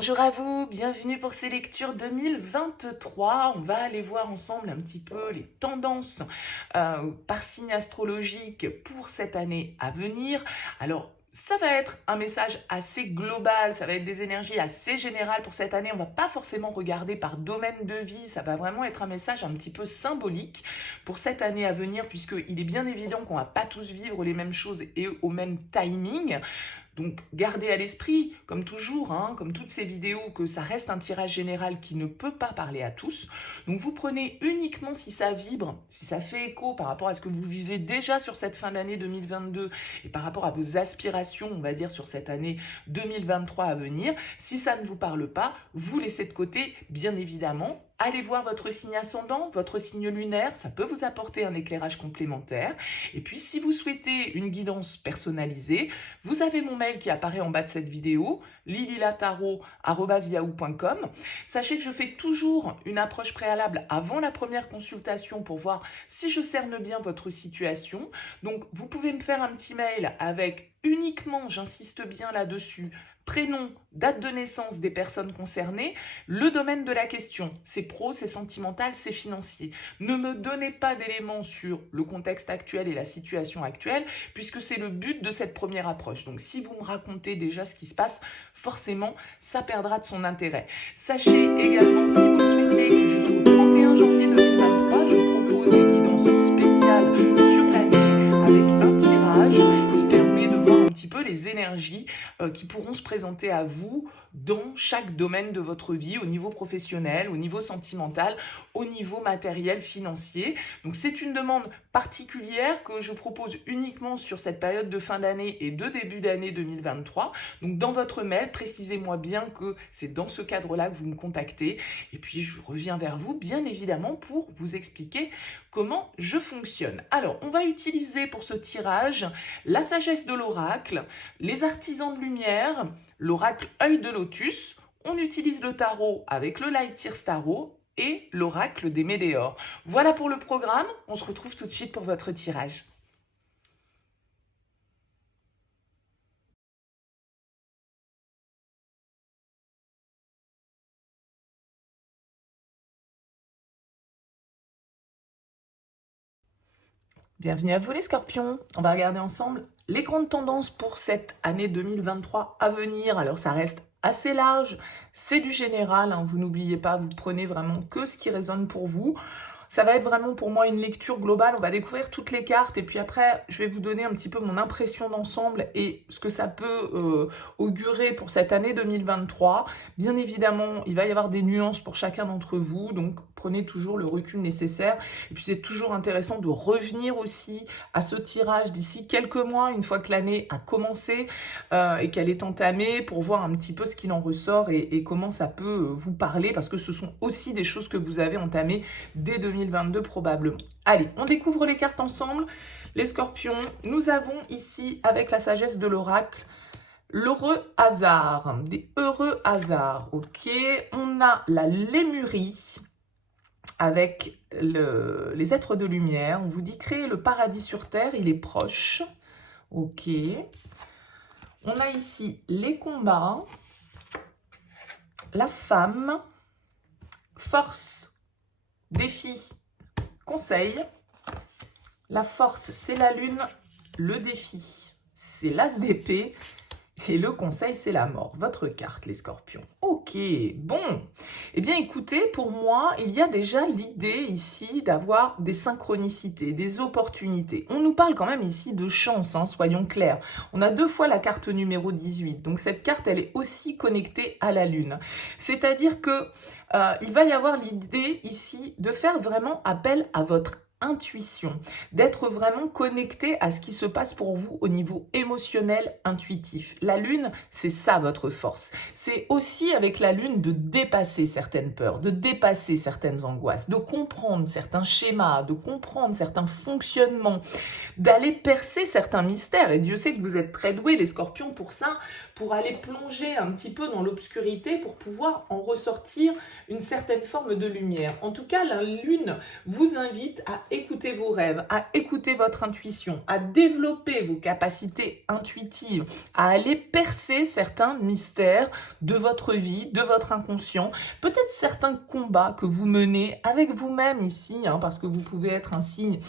Bonjour à vous, bienvenue pour ces lectures 2023. On va aller voir ensemble un petit peu les tendances par signe astrologique pour cette année à venir. Alors, ça va être un message assez global, ça va être des énergies assez générales pour cette année. On ne va pas forcément regarder par domaine de vie, ça va vraiment être un message un petit peu symbolique pour cette année à venir, puisqu'il est bien évident qu'on ne va pas tous vivre les mêmes choses et au même timing. Donc gardez à l'esprit, comme toujours, comme toutes ces vidéos, que ça reste un tirage général qui ne peut pas parler à tous. Donc vous prenez uniquement si ça vibre, si ça fait écho par rapport à ce que vous vivez déjà sur cette fin d'année 2022 et par rapport à vos aspirations, on va dire, sur cette année 2023 à venir. Si ça ne vous parle pas, vous laissez de côté, bien évidemment. Allez voir votre signe ascendant, votre signe lunaire, ça peut vous apporter un éclairage complémentaire. Et puis, si vous souhaitez une guidance personnalisée, vous avez mon mail qui apparaît en bas de cette vidéo, lililataro@yahoo.com. Sachez que je fais toujours une approche préalable avant la première consultation pour voir si je cerne bien votre situation. Donc, vous pouvez me faire un petit mail avec uniquement, j'insiste bien là-dessus, prénom, date de naissance des personnes concernées, le domaine de la question, c'est pro, c'est sentimental, c'est financier. Ne me donnez pas d'éléments sur le contexte actuel et la situation actuelle, puisque c'est le but de cette première approche. Donc si vous me racontez déjà ce qui se passe, forcément, ça perdra de son intérêt. Sachez également, si vous souhaitez, que jusqu'au 31 janvier 2023, je propose des guidances spéciales sur l'année avec un tirage qui permet de voir un petit peu les énergies qui pourront se présenter à vous dans chaque domaine de votre vie, au niveau professionnel, au niveau sentimental, au niveau matériel, financier. Donc c'est une demande particulière que je propose uniquement sur cette période de fin d'année et de début d'année 2023. Donc dans votre mail, précisez-moi bien que c'est dans ce cadre-là que vous me contactez. Et puis je reviens vers vous, bien évidemment, pour vous expliquer comment je fonctionne. Alors, on va utiliser pour ce tirage la sagesse de l'oracle, les artisans de lumière, l'oracle œil de lotus. On utilise le tarot avec le Light Years Tarot et l'oracle des Médéors. Voilà pour le programme. On se retrouve tout de suite pour votre tirage. Bienvenue à vous les scorpions. On va regarder ensemble les grandes tendances pour cette année 2023 à venir. Alors ça reste assez large, c'est du général, vous n'oubliez pas, vous prenez vraiment que ce qui résonne pour vous. Ça va être vraiment pour moi une lecture globale, on va découvrir toutes les cartes et puis après je vais vous donner un petit peu mon impression d'ensemble et ce que ça peut augurer pour cette année 2023. Bien évidemment, il va y avoir des nuances pour chacun d'entre vous, donc prenez toujours le recul nécessaire. Et puis c'est toujours intéressant de revenir aussi à ce tirage d'ici quelques mois, une fois que l'année a commencé et qu'elle est entamée, pour voir un petit peu ce qu'il en ressort et comment ça peut vous parler, parce que ce sont aussi des choses que vous avez entamées dès 2022 probablement. Allez, on découvre les cartes ensemble. Les scorpions, nous avons ici, avec la sagesse de l'oracle, l'heureux hasard, des heureux hasards, ok. On a la lémurie, avec les êtres de lumière. On vous dit créer le paradis sur terre, il est proche, ok. On a ici les combats, la femme, force, défi, conseil. La force, c'est la lune. Le défi, c'est l'as d'épée. Et le conseil, c'est la mort. Votre carte, les scorpions. Ok, bon. Eh bien, écoutez, pour moi, il y a déjà l'idée ici d'avoir des synchronicités, des opportunités. On nous parle quand même ici de chance, soyons clairs. On a 2 fois la carte numéro 18. Donc, cette carte, elle est aussi connectée à la lune. C'est-à-dire que il va y avoir l'idée ici de faire vraiment appel à votre intuition, d'être vraiment connecté à ce qui se passe pour vous au niveau émotionnel, intuitif. La lune, c'est ça votre force. C'est aussi avec la lune de dépasser certaines peurs, de dépasser certaines angoisses, de comprendre certains schémas, de comprendre certains fonctionnements, d'aller percer certains mystères. Et Dieu sait que vous êtes très doués, les scorpions, pour ça, pour aller plonger un petit peu dans l'obscurité pour pouvoir en ressortir une certaine forme de lumière. En tout cas, la lune vous invite à écouter vos rêves, à écouter votre intuition, à développer vos capacités intuitives, à aller percer certains mystères de votre vie, de votre inconscient, peut-être certains combats que vous menez avec vous-même ici, parce que vous pouvez être un signe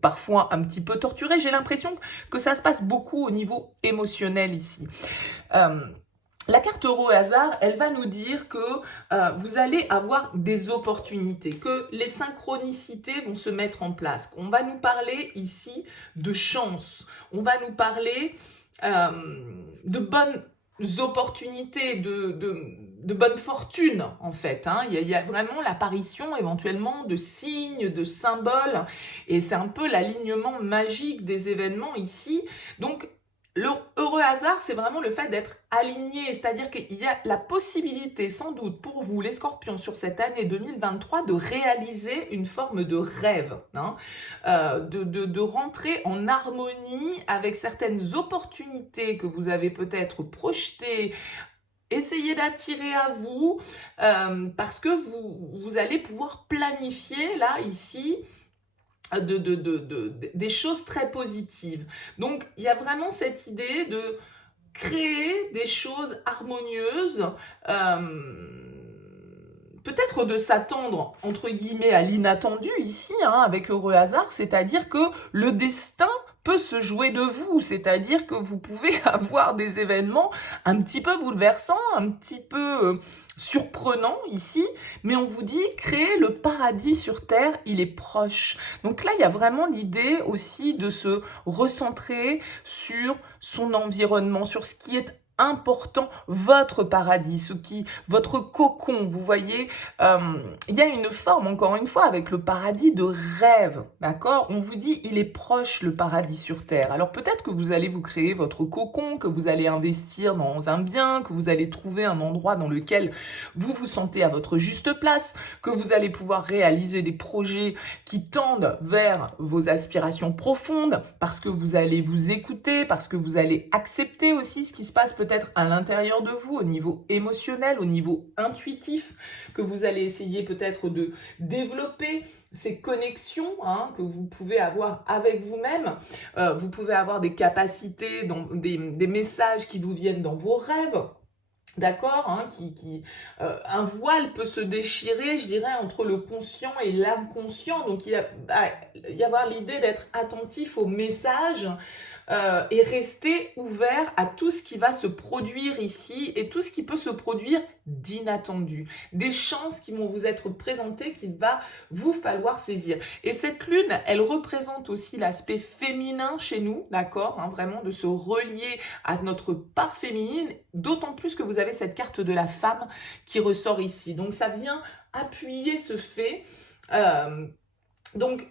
parfois un petit peu torturé. J'ai l'impression que ça se passe beaucoup au niveau émotionnel ici. La carte Euro hasard, elle va nous dire que vous allez avoir des opportunités, que les synchronicités vont se mettre en place. On va nous parler ici de chance, on va nous parler de bonnes opportunités, de bonne fortune en fait. Il y a vraiment l'apparition éventuellement de signes, de symboles, et c'est un peu l'alignement magique des événements ici. Donc, le heureux hasard, c'est vraiment le fait d'être aligné, c'est-à-dire qu'il y a la possibilité, sans doute, pour vous, les scorpions, sur cette année 2023, de réaliser une forme de rêve, de rentrer en harmonie avec certaines opportunités que vous avez peut-être projetées. Essayez d'attirer à vous, parce que vous allez pouvoir planifier, là, ici, des choses très positives. Donc, il y a vraiment cette idée de créer des choses harmonieuses, peut-être de s'attendre, entre guillemets, à l'inattendu ici, avec heureux hasard, c'est-à-dire que le destin peut se jouer de vous, c'est-à-dire que vous pouvez avoir des événements un petit peu bouleversants, un petit peu surprenant ici, mais on vous dit créer le paradis sur terre, il est proche. Donc là, il y a vraiment l'idée aussi de se recentrer sur son environnement, sur ce qui est important, votre paradis, votre cocon, vous voyez, il y a une forme, encore une fois, avec le paradis de rêve, d'accord? On vous dit, il est proche, le paradis sur terre. Alors peut-être que vous allez vous créer votre cocon, que vous allez investir dans un bien, que vous allez trouver un endroit dans lequel vous vous sentez à votre juste place, que vous allez pouvoir réaliser des projets qui tendent vers vos aspirations profondes, parce que vous allez vous écouter, parce que vous allez accepter aussi ce qui se passe peut-être à l'intérieur de vous, au niveau émotionnel, au niveau intuitif, que vous allez essayer peut-être de développer ces connexions que vous pouvez avoir avec vous-même. Vous pouvez avoir des capacités, des messages qui vous viennent dans vos rêves. D'accord, un voile peut se déchirer, je dirais, entre le conscient et l'inconscient. Donc, il y avoir l'idée d'être attentif aux messages et rester ouvert à tout ce qui va se produire ici et tout ce qui peut se produire d'inattendu. Des chances qui vont vous être présentées qu'il va vous falloir saisir. Et cette lune, elle représente aussi l'aspect féminin chez nous, d'accord, vraiment de se relier à notre part féminine, d'autant plus que vous avez cette carte de la femme qui ressort ici. Donc, ça vient appuyer ce fait. Donc,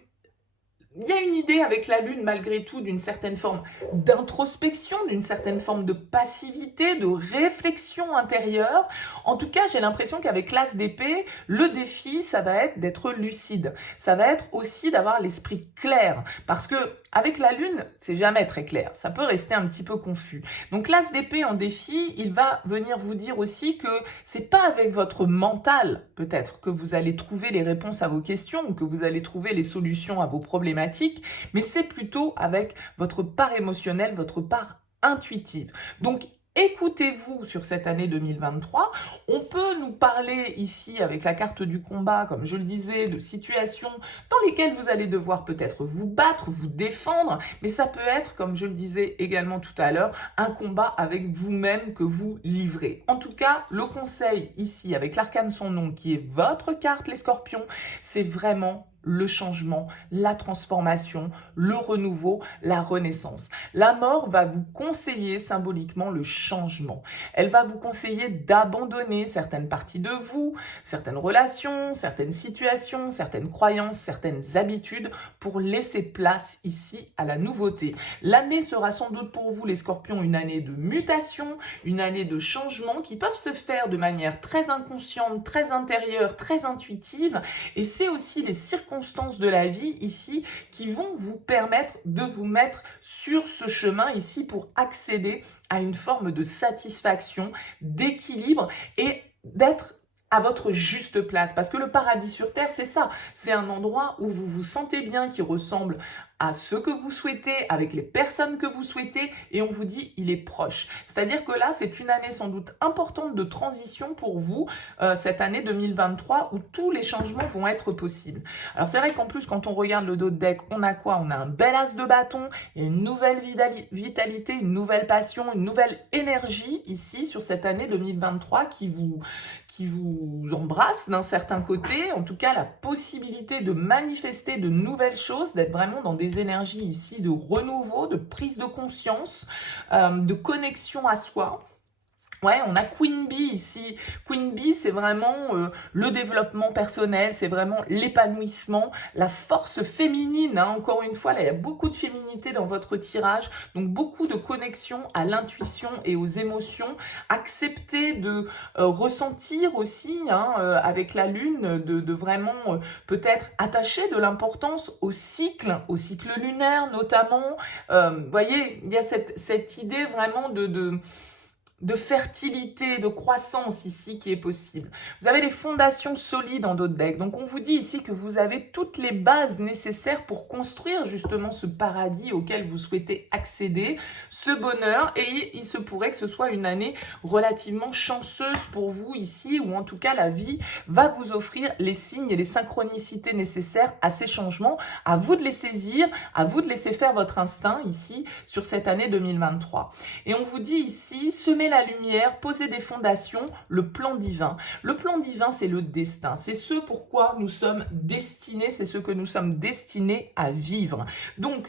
il y a une idée avec la lune, malgré tout, d'une certaine forme d'introspection, d'une certaine forme de passivité, de réflexion intérieure. En tout cas, j'ai l'impression qu'avec l'as d'épée, le défi, ça va être d'être lucide. Ça va être aussi d'avoir l'esprit clair. Parce que avec la lune, c'est jamais très clair. Ça peut rester un petit peu confus. Donc l'as d'épée en défi, il va venir vous dire aussi que c'est pas avec votre mental, peut-être, que vous allez trouver les réponses à vos questions ou que vous allez trouver les solutions à vos problématiques, mais c'est plutôt avec votre part émotionnelle, votre part intuitive. Donc, écoutez-vous sur cette année 2023. On peut nous parler ici avec la carte du combat, comme je le disais, de situations dans lesquelles vous allez devoir peut-être vous battre, vous défendre, mais ça peut être, comme je le disais également tout à l'heure, un combat avec vous-même que vous livrez. En tout cas, le conseil ici avec l'arcane sans nom qui est votre carte, les scorpions, c'est vraiment le changement, la transformation, le renouveau, la renaissance. La mort va vous conseiller symboliquement le changement. Elle va vous conseiller d'abandonner certaines parties de vous, certaines relations, certaines situations, certaines croyances, certaines habitudes pour laisser place ici à la nouveauté. L'année sera sans doute pour vous, les scorpions, une année de mutation, une année de changement qui peuvent se faire de manière très inconsciente, très intérieure, très intuitive. Et c'est aussi les circonstances circonstances de la vie ici qui vont vous permettre de vous mettre sur ce chemin ici pour accéder à une forme de satisfaction, d'équilibre et d'être à votre juste place. Parce que le paradis sur terre, c'est ça. C'est un endroit où vous vous sentez bien, qui ressemble à ce que vous souhaitez, avec les personnes que vous souhaitez, et on vous dit il est proche. C'est-à-dire que là, c'est une année sans doute importante de transition pour vous, cette année 2023, où tous les changements vont être possibles. Alors c'est vrai qu'en plus, quand on regarde le dos de deck, on a quoi? On a un bel as de bâton, et une nouvelle vitalité, une nouvelle passion, une nouvelle énergie ici, sur cette année 2023, qui vous embrasse d'un certain côté, en tout cas la possibilité de manifester de nouvelles choses, d'être vraiment dans des énergies ici de renouveau, de prise de conscience, de connexion à soi. Ouais, on a Queen Bee ici. Queen Bee, c'est vraiment le développement personnel, c'est vraiment l'épanouissement, la force féminine. Hein. Encore une fois, là, il y a beaucoup de féminité dans votre tirage, donc beaucoup de connexion à l'intuition et aux émotions. Accepter de ressentir aussi, hein, avec la lune, de vraiment peut-être attacher de l'importance au cycle lunaire notamment. Voyez, il y a cette idée vraiment de fertilité, de croissance ici qui est possible. Vous avez les fondations solides en dos de deck. Donc on vous dit ici que vous avez toutes les bases nécessaires pour construire justement ce paradis auquel vous souhaitez accéder, ce bonheur, et il se pourrait que ce soit une année relativement chanceuse pour vous ici, ou en tout cas la vie va vous offrir les signes et les synchronicités nécessaires à ces changements. À vous de les saisir, à vous de laisser faire votre instinct ici sur cette année 2023. Et on vous dit ici, semer la lumière, poser des fondations, le plan divin. Le plan divin, c'est le destin. C'est ce pourquoi nous sommes destinés, c'est ce que nous sommes destinés à vivre. Donc,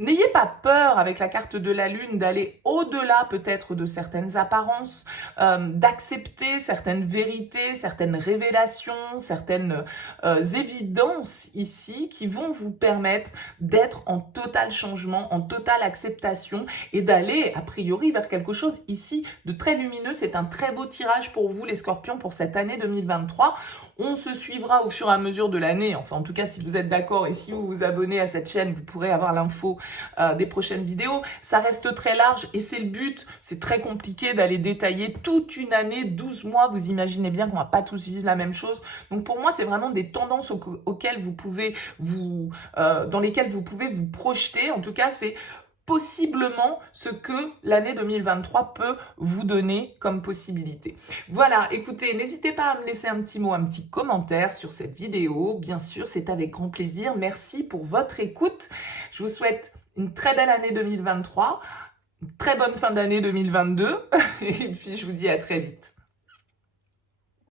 n'ayez pas peur avec la carte de la lune d'aller au-delà peut-être de certaines apparences, d'accepter certaines vérités, certaines révélations, certaines évidences ici qui vont vous permettre d'être en total changement, en totale acceptation et d'aller a priori vers quelque chose ici de très lumineux. C'est un très beau tirage pour vous les scorpions pour cette année 2023. On se suivra au fur et à mesure de l'année, enfin en tout cas si vous êtes d'accord et si vous vous abonnez à cette chaîne, vous pourrez avoir l'info des prochaines vidéos. Ça reste très large et c'est le but, c'est très compliqué d'aller détailler toute une année, 12 mois, vous imaginez bien qu'on va pas tous vivre la même chose. Donc pour moi c'est vraiment des tendances auxquelles vous pouvez dans lesquelles vous pouvez vous projeter, en tout cas c'est possiblement ce que l'année 2023 peut vous donner comme possibilité. Voilà, écoutez, n'hésitez pas à me laisser un petit mot, un petit commentaire sur cette vidéo. Bien sûr, c'est avec grand plaisir. Merci pour votre écoute. Je vous souhaite une très belle année 2023, une très bonne fin d'année 2022 et puis je vous dis à très vite.